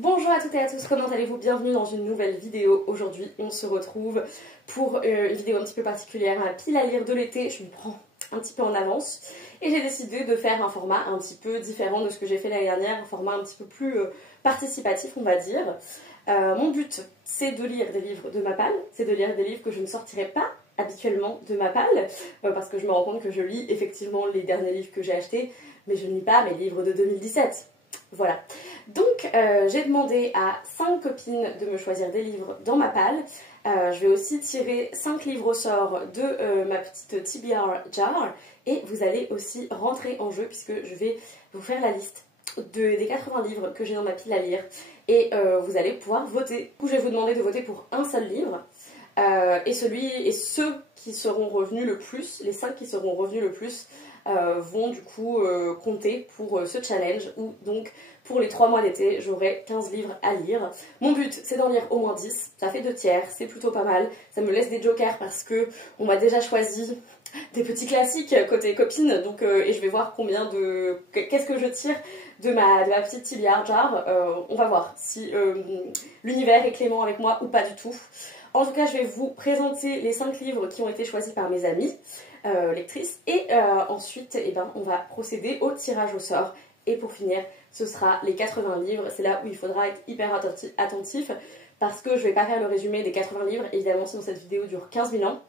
Bonjour à toutes et à tous, comment allez-vous? Bienvenue dans une nouvelle vidéo. Aujourd'hui, on se retrouve pour une vidéo un petit peu particulière, un pile à lire de l'été. Je me prends un petit peu en avance et j'ai décidé de faire un format un petit peu différent de ce que j'ai fait l'année dernière, un format un petit peu plus participatif, on va dire. Mon but, c'est de lire des livres de ma palle, c'est de lire des livres que je ne sortirai pas habituellement de ma palle, parce que je me rends compte que je lis effectivement les derniers livres que j'ai achetés, mais je ne lis pas mes livres de 2017. Voilà. Donc j'ai demandé à 5 copines de me choisir des livres dans ma palle. Je vais aussi tirer 5 livres au sort de ma petite TBR jar et vous allez aussi rentrer en jeu puisque je vais vous faire la liste des 80 livres que j'ai dans ma pile à lire et vous allez pouvoir voter. Du coup, je vais vous demander de voter pour un seul livre et ceux qui seront revenus le plus, les 5 qui seront revenus le plus vont du coup compter pour ce challenge où donc pour les 3 mois d'été j'aurai 15 livres à lire. Mon but c'est d'en lire au moins 10, ça fait 2 tiers, c'est plutôt pas mal, ça me laisse des jokers parce que on m'a déjà choisi des petits classiques côté copine donc, et je vais voir qu'est-ce que je tire de ma petite TBR jar. On va voir si l'univers est clément avec moi ou pas du tout. En tout cas, je vais vous présenter les 5 livres qui ont été choisis par mes amies lectrices et ensuite, on va procéder au tirage au sort. Et pour finir, ce sera les 80 livres. C'est là où il faudra être hyper attentif parce que je ne vais pas faire le résumé des 80 livres. Évidemment, sinon cette vidéo dure 15 000 ans.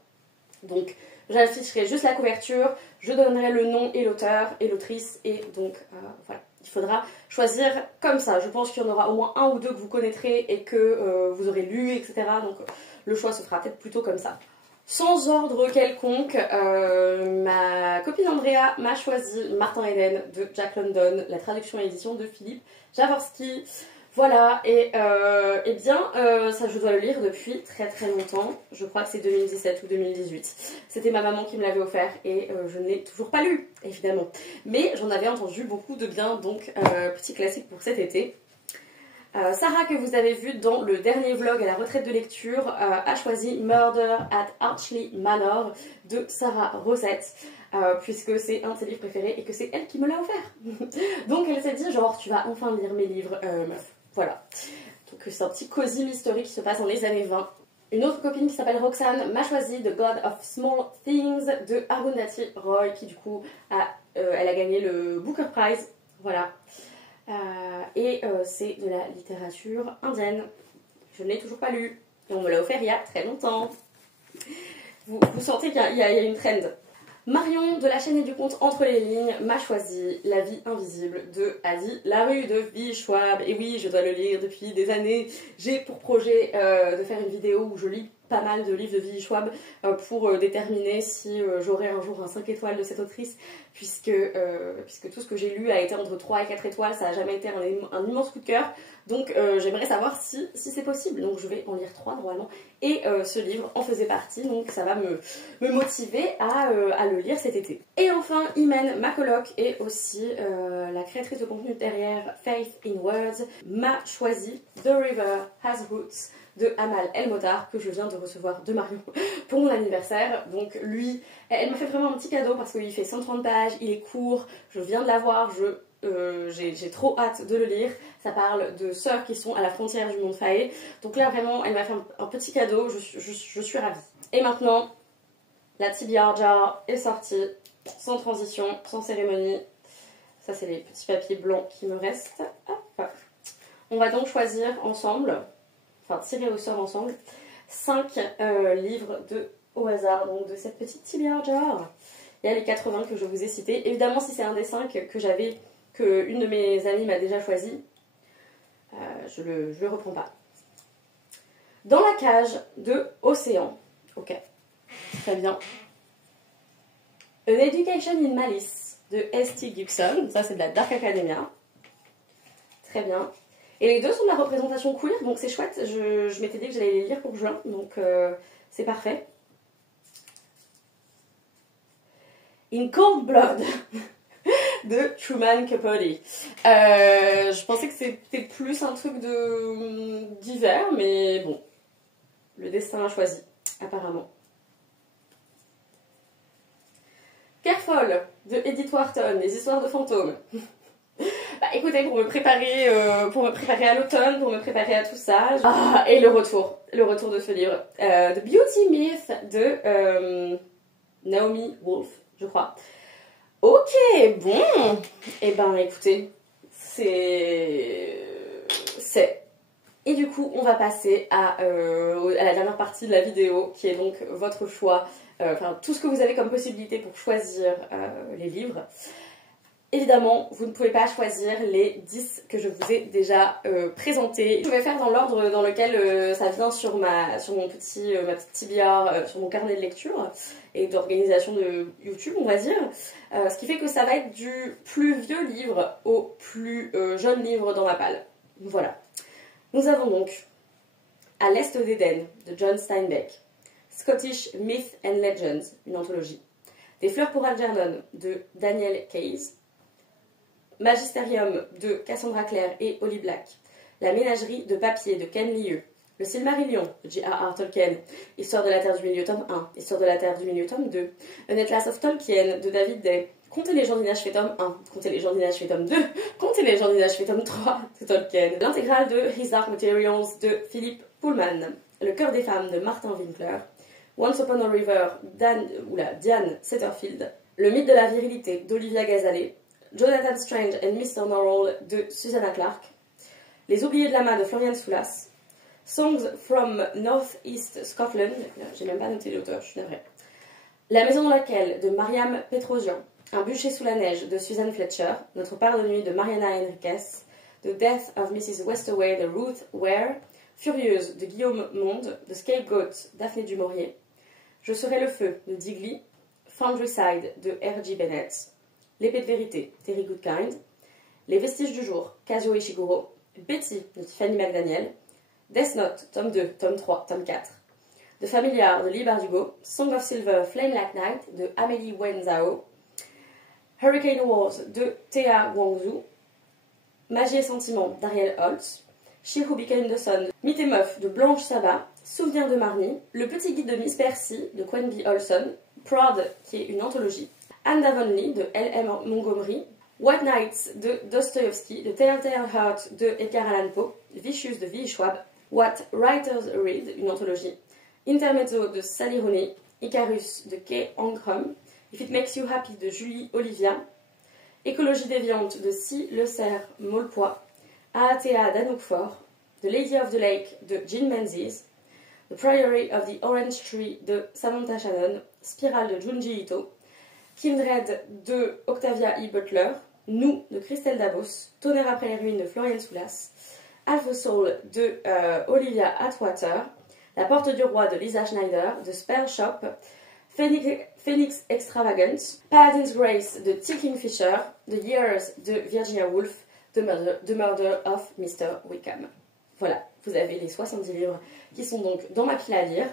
Donc, j'afficherai juste la couverture, je donnerai le nom et l'auteur et l'autrice et donc voilà. Il faudra choisir comme ça. Je pense qu'il y en aura au moins un ou deux que vous connaîtrez et que vous aurez lu, etc. Donc le choix se fera peut-être plutôt comme ça. Sans ordre quelconque, ma copine Andrea m'a choisi Martin Eden de Jack London, la traduction et édition de Philippe Jaworski. Voilà, et ça je dois le lire depuis très très longtemps. Je crois que c'est 2017 ou 2018. C'était ma maman qui me l'avait offert et je ne l'ai toujours pas lu, évidemment. Mais j'en avais entendu beaucoup de bien, donc petit classique pour cet été. Sarah, que vous avez vu dans le dernier vlog à la retraite de lecture, a choisi Murder at Archley Manor de Sarah Rosett, puisque c'est un de ses livres préférés et que c'est elle qui me l'a offert. Donc elle s'est dit genre tu vas enfin lire mes livres, meuf. Voilà. Donc c'est un petit cosy mystery qui se passe dans les années 20. Une autre copine qui s'appelle Roxane m'a choisi The God of Small Things de Arundhati Roy, qui du coup elle a gagné le Booker Prize. Voilà. C'est de la littérature indienne. Je ne l'ai toujours pas lu. Et on me l'a offert il y a très longtemps. Vous sentez qu'il y a une trend. Marion de la chaîne et du conte Entre les lignes m'a choisi La vie invisible de Adi Larue de V. Schwab. Et oui, je dois le lire depuis des années. J'ai pour projet de faire une vidéo où je lis pas mal de livres de V. Schwab pour déterminer si j'aurai un jour un 5 étoiles de cette autrice, puisque tout ce que j'ai lu a été entre 3 et 4 étoiles, ça n'a jamais été un immense coup de cœur. Donc j'aimerais savoir si c'est possible. Donc je vais en lire 3 normalement. Et ce livre en faisait partie, donc ça va me motiver à le lire cet été. Et enfin, Imen, ma coloc, et aussi la créatrice de contenu derrière Faith in Words, m'a choisi The River Has Roots de Amal El-Motar, que je viens de recevoir de Marion pour mon anniversaire. Donc lui, elle m'a fait vraiment un petit cadeau parce qu'il fait 130 pages, il est court, je viens de l'avoir, j'ai trop hâte de le lire. Ça parle de sœurs qui sont à la frontière du monde Faé. Donc là vraiment, elle m'a fait un petit cadeau, je suis ravie. Et maintenant, la TBR jar est sortie, sans transition, sans cérémonie. Ça c'est les petits papiers blancs qui me restent. Hop. On va donc choisir ensemble, enfin tirer au sort ensemble, 5 livres au hasard donc de cette petite TBR jar. Il y a les 80 que je vous ai cités. Évidemment, si c'est un des 5 que une de mes amies m'a déjà choisi, je le reprends pas. Dans la cage de Océan. Ok, très bien. An Education in Malice de S.T. Gibson. Ça, c'est de la Dark Academia. Très bien. Et les deux sont de la représentation queer, donc c'est chouette. Je m'étais dit que j'allais les lire pour juin, donc c'est parfait. In Cold Blood de Truman Capote. Je pensais que c'était plus un truc d'hiver, mais bon, le destin a choisi, apparemment. Careful de Edith Wharton, les histoires de fantômes. Bah écoutez, pour me préparer à l'automne, pour me préparer à tout ça, et le retour de ce livre, The Beauty Myth de Naomi Wolf, je crois. Ok, bon, et ben écoutez, c'est... Et du coup, on va passer à la dernière partie de la vidéo, qui est donc votre choix, enfin tout ce que vous avez comme possibilité pour choisir les livres. Évidemment, vous ne pouvez pas choisir les 10 que je vous ai déjà présentés. Je vais faire dans l'ordre dans lequel ça vient sur ma petite tibia, sur mon carnet de lecture et d'organisation de YouTube, on va dire. Ce qui fait que ça va être du plus vieux livre au plus jeune livre dans ma palle. Voilà. Nous avons donc À l'Est d'Éden de John Steinbeck, Scottish Myths and Legends, une anthologie, Des fleurs pour Algernon de Daniel Keyes, Magisterium de Cassandra Clare et Holly Black, La ménagerie de papier de Ken Liu, Le Silmarillion de J.R.R. Tolkien, Histoire de la Terre du Milieu tome 1, Histoire de la Terre du Milieu tome 2, An Atlas of Tolkien de David Day, Contes et légendes inachevé tome 1, Contes et légendes inachevé tome 2, Contes et légendes inachevé tome 3 de Tolkien, l'intégrale de His Dark Materials de Philip Pullman, Le cœur des femmes de Martin Winkler, Once Upon a River Diane Setterfield, Le mythe de la virilité d'Olivia Gazalet, Jonathan Strange and Mr. Norrell de Susanna Clarke, Les oubliés de Lama de Florian Soulas, Songs from North East Scotland, j'ai même pas noté l'auteur, je suis navrée, La maison dans laquelle de Mariam Petrosian, Un bûcher sous la neige de Suzanne Fletcher, Notre part de nuit de Mariana Enriquez, The Death of Mrs. Westaway de Ruth Ware, Furieuse de Guillaume Monde, The Scapegoat Daphné du Maurier, Je serai le feu de Digli, Foundryside de R.G. Bennett, L'épée de vérité, Terry Goodkind, Les vestiges du jour, Kazuo Ishiguro, Betty de Tiffany McDaniel, Death Note, tome 2, tome 3, tome 4, The Familiar de Lee Bardugo, Song of Silver, Flame Like Night de Amélie Wenzhao, Hurricane Wars de Thea Guangzhou, Magie et Sentiments d'Ariel Holtz, She Who Became the Sun, Mythe et Meuf de Blanche Sabat, Souvenirs de Marnie, Le petit guide de Miss Percy de Quenby Olson, Proud qui est une anthologie, Anne d'Avonlea de L.M. Montgomery, White Nights de Dostoevsky, The Telltale Heart de Edgar Allan Poe, Vicious de V. Schwab, What Writers Read, une anthologie, Intermezzo de Sally Rooney, Icarus de Kay Ancrum, If It Makes You Happy de Julie Olivia, Écologie déviante de Si Le Cerf Molpois, Aatea d'Anouk Faure, The Lady of the Lake de Jean Menzies, The Priory of the Orange Tree de Samantha Shannon, Spirale de Junji Ito, Kindred de Octavia E. Butler, Nous de Christelle Dabos, Tonnerre après les ruines de Florian Soulas, Alpha Soul de Olivia Atwater, La porte du roi de Lisa Schneider, The Spell Shop, Phoenix Extravagant, Paladin's Grace de T. Kingfisher, The Years de Virginia Woolf, The Murder of Mr. Wickham. Voilà, vous avez les 70 livres qui sont donc dans ma pile à lire.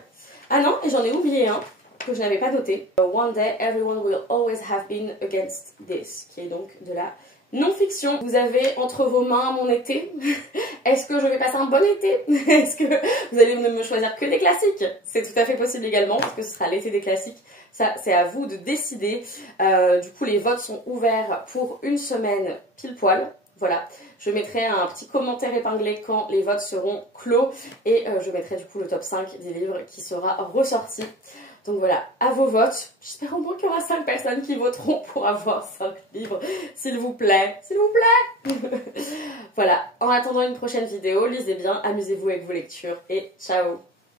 Ah non, et j'en ai oublié un que je n'avais pas noté. One Day Everyone Will Always Have Been Against This, qui est donc de la non-fiction. Vous avez entre vos mains mon été. Est-ce que je vais passer un bon été? Est-ce que vous allez ne me choisir que des classiques? C'est tout à fait possible également, parce que ce sera l'été des classiques. Ça, c'est à vous de décider. Du coup, les votes sont ouverts pour une semaine pile poil. Voilà, je mettrai un petit commentaire épinglé quand les votes seront clos. Et je mettrai du coup le top 5 des livres qui sera ressorti. Donc voilà, à vos votes. J'espère au moins qu'il y aura 5 personnes qui voteront pour avoir 5 livres. S'il vous plaît, s'il vous plaît. Voilà, en attendant une prochaine vidéo, lisez bien, amusez-vous avec vos lectures et ciao.